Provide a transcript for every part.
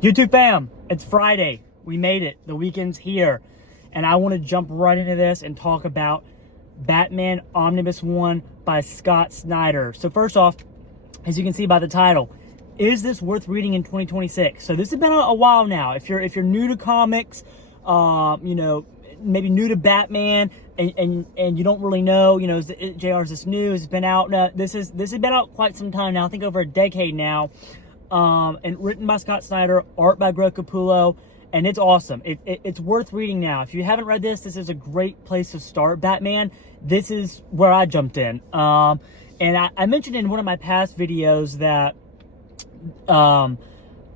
YouTube fam, it's Friday. We made it. The weekend's here. And I want to jump right into this and talk about Batman Omnibus 1 by Scott Synder. So first off, as you can see by the title, is this worth reading in 2026? So this has been a while now. If you're new to comics, maybe new to Batman, and you don't really know, JR, is this new? Has it been out? No, this has been out quite some time now. I think over a decade now. And written by Scott Synder, art by Greg Capullo, and it's awesome. It's worth reading now. If you haven't read this is a great place to start Batman. This is where I jumped in. And I mentioned in one of my past videos that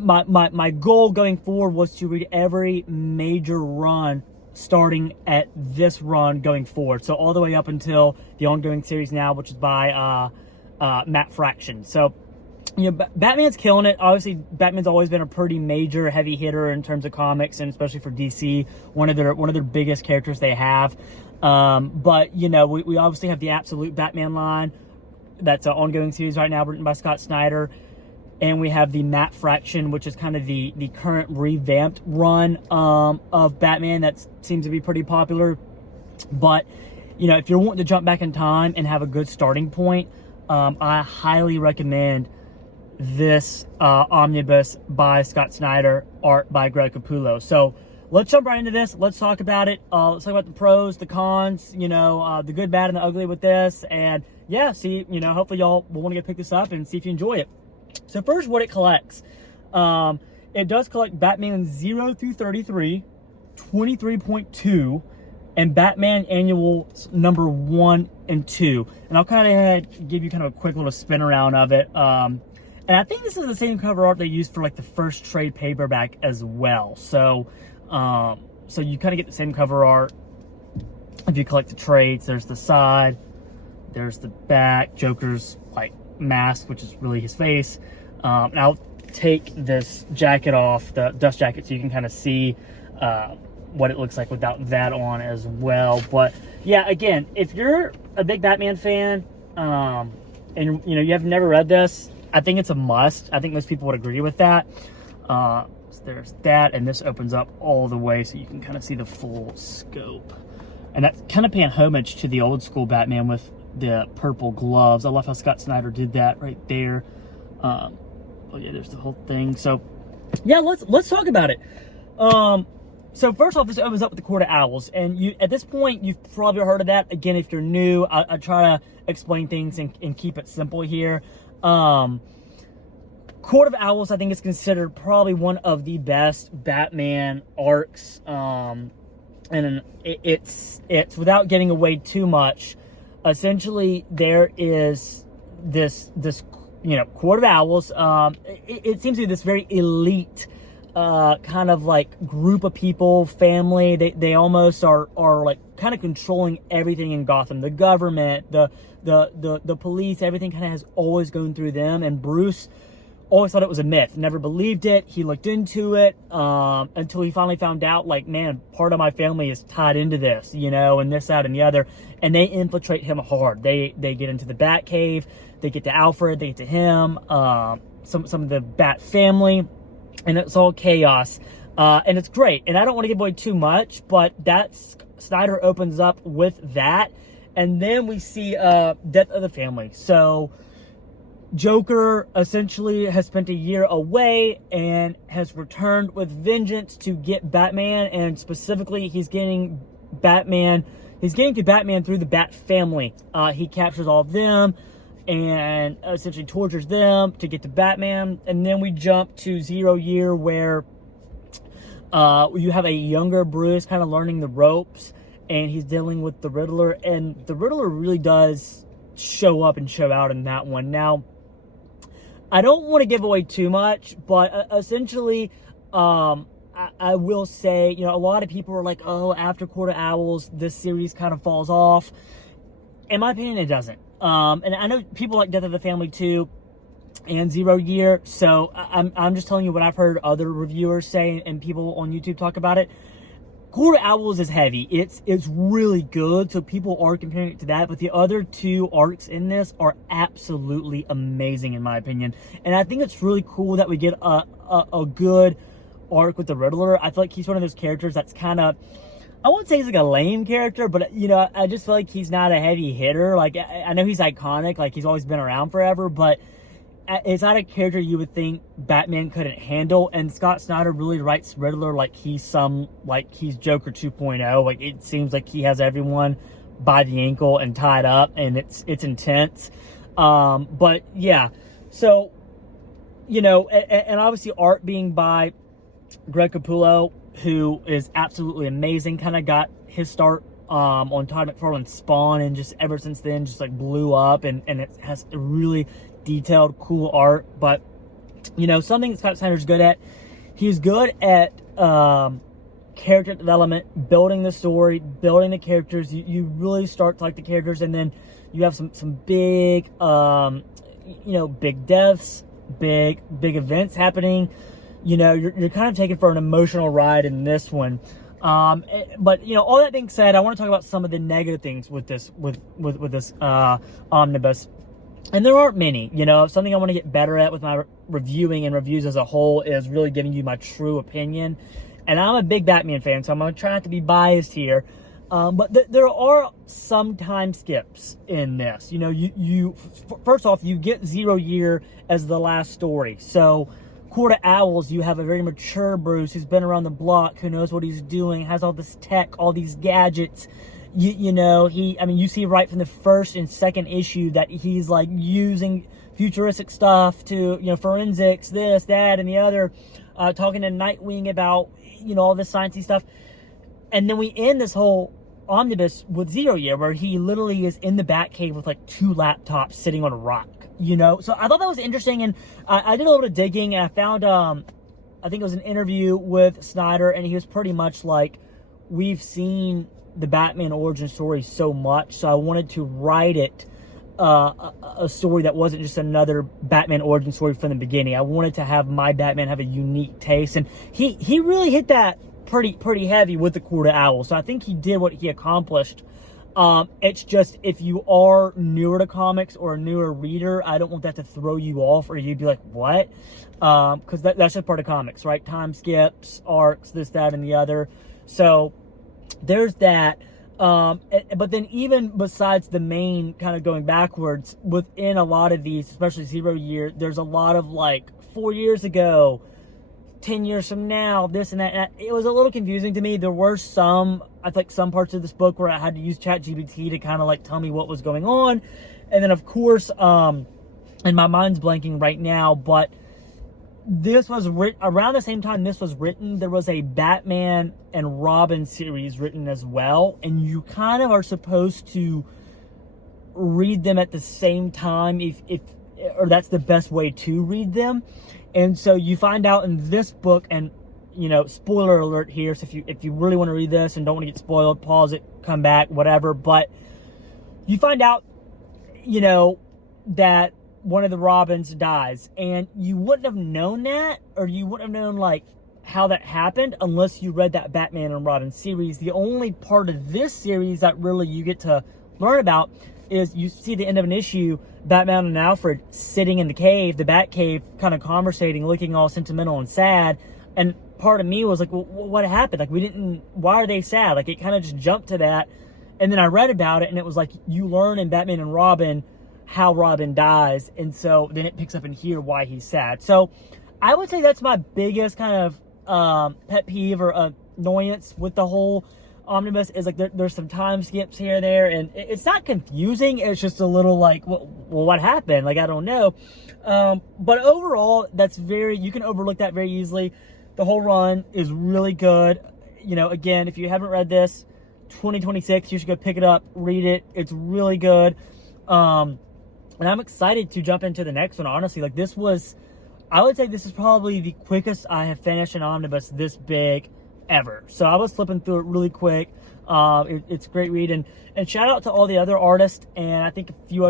my goal going forward was to read every major run starting at this run going forward. So all the way up until the ongoing series now, which is by Matt Fraction. So Batman's killing it. Obviously, Batman's always been a pretty major heavy hitter in terms of comics, and especially for DC, one of their biggest characters they have. But we obviously have the Absolute Batman line. That's an ongoing series right now, written by Scott Synder. And we have the Matt Fraction, which is kind of the current revamped run of Batman that seems to be pretty popular. But, if you're wanting to jump back in time and have a good starting point, I highly recommend this Omnibus by Scott Synder, art by Greg Capullo. So let's jump right into this. Let's talk about it. Let's talk about the pros, the cons, the good, bad, and the ugly with this. And yeah, see, hopefully y'all will want to pick this up and see if you enjoy it. So first, what it collects. It does collect Batman 0 through 33, 23.2, and Batman Annuals number 1 and 2. And I'll kind of give you kind of a quick little spin around of it. And I think this is the same cover art they used for like the first trade paperback as well. So, so you kind of get the same cover art if you collect the trades. There's the side, there's the back, Joker's like mask, which is really his face. And I'll take this jacket off, the dust jacket, so you can kind of see what it looks like without that on as well. But yeah, again, if you're a big Batman fan, and you have never read this, I think it's a must. I think most people would agree with that. So there's that, and this opens up all the way so you can kind of see the full scope. And that's kind of paying homage to the old school Batman with the purple gloves. I love how Scott Synder did that right there. Oh yeah, there's the whole thing. So yeah, let's talk about it. So first off, this opens up with the Court of Owls, and at this point you've probably heard of that. Again, if you're new, I try to explain things and keep it simple here. Court of Owls, I think, is considered probably one of the best Batman arcs, and it's without getting away too much. Essentially, there is this Court of Owls. It seems to be this very elite kind of like group of people, family. They almost are like kind of controlling everything in Gotham. The government, the police, everything kind of has always gone through them. And Bruce always thought it was a myth, never believed it. He looked into it until he finally found out, like, man, part of my family is tied into this, and this, that, and the other. And they infiltrate him hard. They get into the Batcave. They get to Alfred. They get to him. Some of the Bat family, and it's all chaos. And it's great. And I don't want to give away too much, but Synder opens up with that. And then we see death of the family. So Joker essentially has spent a year away and has returned with vengeance to get Batman, and specifically he's getting to Batman through the Bat family. He captures all of them and essentially tortures them to get to Batman. And then we jump to 0 year, where you have a younger Bruce kind of learning the ropes, and he's dealing with the Riddler, and the Riddler really does show up and show out in that one. Now, I don't want to give away too much, but essentially, I will say, a lot of people are like, oh, after Court of Owls, this series kind of falls off. In my opinion, it doesn't. And I know people like Death of the Family too, and 0 year, so I'm just telling you what I've heard other reviewers say and people on YouTube talk about it. Court of Owls is heavy. It's really good, so people are comparing it to that. But the other two arcs in this are absolutely amazing, in my opinion. And I think it's really cool that we get a good arc with the Riddler. I feel like he's one of those characters that's kind of, I wouldn't say he's like a lame character, but you know, I just feel like he's not a heavy hitter. Like, I know he's iconic, like he's always been around forever, but it's not a character you would think Batman couldn't handle. And Scott Synder really writes Riddler like he's Joker 2.0. Like, it seems like he has everyone by the ankle and tied up, and it's intense. But yeah, so, you know, and obviously art being by Greg Capullo, who is absolutely amazing. Kind of got his start on Todd McFarlane's Spawn, and just ever since then just like blew up, and it has a really detailed, cool art. But you know, something that Scott Synder's good at, he's good at character development, building the story, building the characters. You really start to like the characters, and then you have some big you know, big deaths, big events happening. You know, you're kind of taken for an emotional ride in this one. But you know, all that being said, I want to talk about some of the negative things with this omnibus. And there aren't many. You know, something I want to get better at with my reviewing and reviews as a whole is really giving you my true opinion. And I'm a big Batman fan, so I'm going to try not to be biased here. But there are some time skips in this. You know, you first off, you get 0 Year as the last story. So Court of Owls, you have a very mature Bruce who's been around the block, who knows what he's doing, has all this tech, all these gadgets. You know, you see right from the first and second issue that he's like using futuristic stuff to, you know, forensics, this, that, and the other, talking to Nightwing about, you know, all this sciencey stuff. And then we end this whole omnibus with 0 Year, where he literally is in the Batcave with like 2 laptops sitting on a rock, you know? So I thought that was interesting, and I did a little bit of digging, and I found, I think it was an interview with Snyder, and he was pretty much like, we've seen the Batman origin story so much, so I wanted to write it a story that wasn't just another Batman origin story from the beginning. I wanted to have my Batman have a unique taste, and he really hit that pretty heavy with the Court of Owls. So I think he did what he accomplished. It's just, if you are newer to comics or a newer reader, I don't want that to throw you off, or you'd be like, what? Because that's just part of comics, right? Time skips, arcs, this, that, and the other. So there's that. But then even besides the main kind of going backwards, within a lot of these, especially 0 Year, there's a lot of like 4 years ago, 10 years from now, this and that. And it was a little confusing to me. There were some parts of this book where I had to use ChatGPT to kind of like tell me what was going on. And then of course, and my mind's blanking right now, but this was written around the same time this was written. There was a Batman and Robin series written as well, and you kind of are supposed to read them at the same time, or that's the best way to read them. And so you find out in this book, and you know, spoiler alert here, so if you really want to read this and don't want to get spoiled, pause it, come back, whatever. But you find out, you know, that one of the Robins dies, and you wouldn't have known that, or you wouldn't have known like how that happened unless you read that Batman and Robin series. The only part of this series that really you get to learn about is you see the end of an issue, Batman and Alfred sitting in the cave, the Batcave, kind of conversating, looking all sentimental and sad. And part of me was like, well, what happened? Like, why are they sad? Like, it kind of just jumped to that. And then I read about it, and it was like, you learn in Batman and Robin how Robin dies, and so then it picks up in here why he's sad. So I would say that's my biggest kind of pet peeve or annoyance with the whole omnibus, is like there's some time skips here and there, and it's not confusing, it's just a little like, well, what happened? Like, I don't know. But overall, you can overlook that very easily. The whole run is really good. You know, again, if you haven't read this, 2026, you should go pick it up, read it. It's really good. And I'm excited to jump into the next one, honestly. Like, I would say this is probably the quickest I have finished an omnibus this big ever. So I was flipping through it really quick. It's a great read. And shout out to all the other artists, and I think a few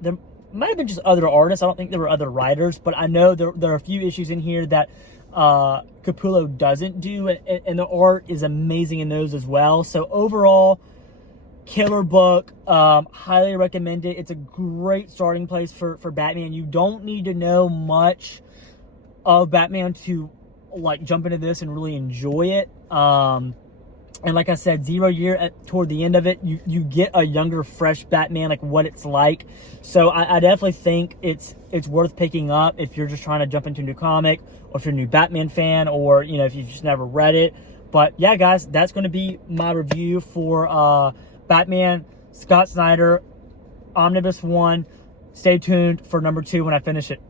there might have been just other artists. I don't think there were other writers, but I know there are a few issues in here that Capullo doesn't do, and the art is amazing in those as well. So overall, killer book. Highly recommend it. It's a great starting place for Batman. You don't need to know much of Batman to like jump into this and really enjoy it. And like I said, 0 year toward the end of it, you get a younger, fresh Batman, like what it's like. So I definitely think it's worth picking up if you're just trying to jump into a new comic, or if you're a new Batman fan, or you know, if you've just never read it. But yeah, guys, that's going to be my review for Batman, Scott Synder, Omnibus 1. Stay tuned for number 2 when I finish it.